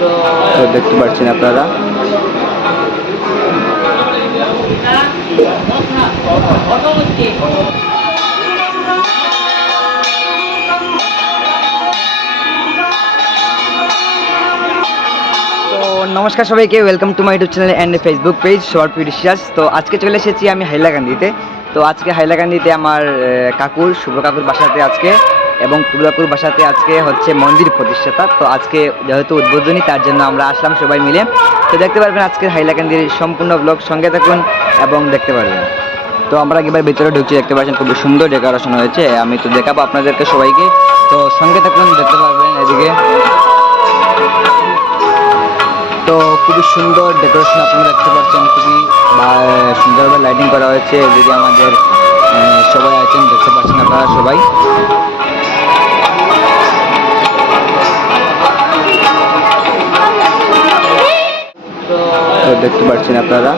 তো দেখতে পাচ্ছেন আপনারা। নমস্কার সবাইকে, welcome to my YouTube channel and Facebook page short research. তো আজকে চলে এসেছি আমি হাইলাকান্দিতে। তো আজকে হাইলাকান্দিতে আমার কাকুর, শুভ কাকুর বাসাতে আজকে, এবং টুলাকুর বাসাতে আজকে হচ্ছে মন্দির প্রতিষ্ঠাতা। তো আজকে যেহেতু উদ্বোধনী, তার জন্য আমরা আসলাম সবাই মিলে। তো দেখতে পারবেন আজকের হাইলাকান্দির সম্পূর্ণ ব্লগ, সঙ্গে থাকুন এবং দেখতে পারবেন। তো আমরা এবার ভিতরে ঢুকছি, দেখতে পাচ্ছেন খুব সুন্দর ডেকোরেশন হয়েছে। আমি তো দেখাবো আপনাদেরকে সবাইকে, তো সঙ্গে থাকুন, দেখতে পারবেন এদিকে। তো খুবই সুন্দর ডেকোরেশন আপনারা দেখতে পাচ্ছেন, খুবই সুন্দরভাবে লাইটিং করা হয়েছে। এদিকে আমাদের সবাই আছেন, দেখতে পাচ্ছেন আপনারা সবাই। তো দেখতে পাচ্ছেন আপনারা।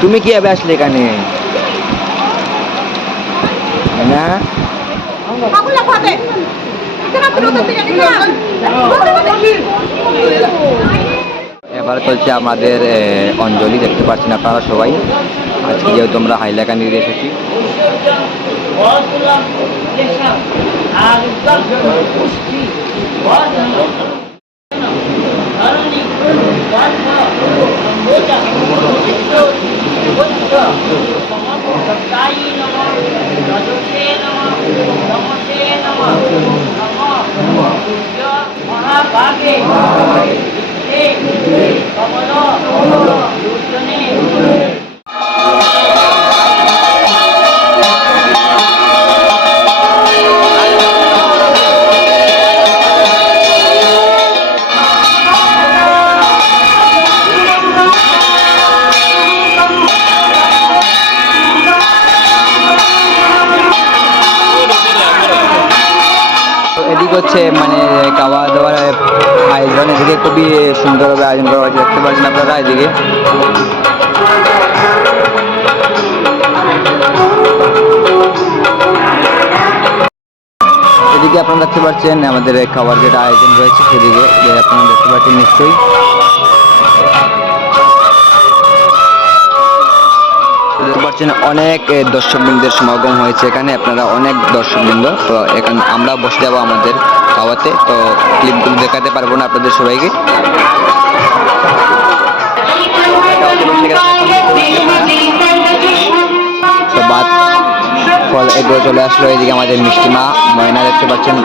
তুমি কি আবে আসলে এখানে? না এবার চলছে আমাদের অঞ্জলি, দেখতে পাচ্ছেন আপনারা সবাই। আজকে যেহেতু আমরা হাইলাকান্দিতে এসেছি। এদিকে হচ্ছে মানে খাওয়া দাওয়ার আয়োজন, এদিকে খুবই সুন্দরভাবে আয়োজন করা হয়েছে, দেখতে পাচ্ছেন আপনারা। এদিকে এদিকে আপনারা দেখতে পাচ্ছেন আমাদের খাবার যেটা আয়োজন রয়েছে, সেদিকে আপনারা দেখতে পাচ্ছেন নিশ্চয়ই। দেখতে পাচ্ছেন অনেক দর্শকবৃন্দের সমাগম হয়েছে এখানে, আপনারা অনেক দর্শকবৃন্দ। তো এখানে আমরা বসে যাবো আমাদের খাওয়াতে, তো ক্লিপগুলো দেখাতে পারবো না আপনাদের সবাইকে। তো ভাত ফল এগুলো চলে আসলো। এদিকে আমাদের মিষ্টি মা ময়না, দেখতে পাচ্ছেন।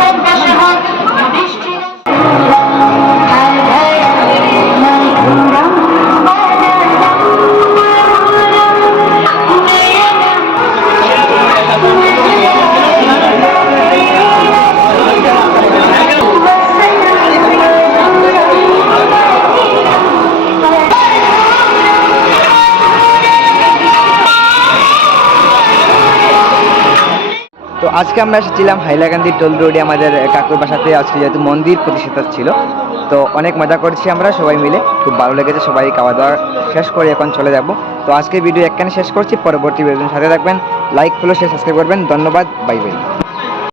তো আজকে আমরা এসেছিলাম হাইলাকান্দি টোল রোডে আমাদের কাকুর বাসাতে। আজকে যেহেতু মন্দির প্রতিষ্ঠাতা ছিল, তো অনেক মজা করেছি আমরা সবাই মিলে, খুব ভালো লেগেছে। সবাই খাওয়া দাওয়া শেষ করে এখন চলে যাব। তো আজকে ভিডিও এখানে শেষ করছি, পরবর্তী ভিডিওর সাথে থাকবেন। লাইক, ফলো, শেয়ার, সাবস্ক্রাইব করবেন। ধন্যবাদ, বাই বাই।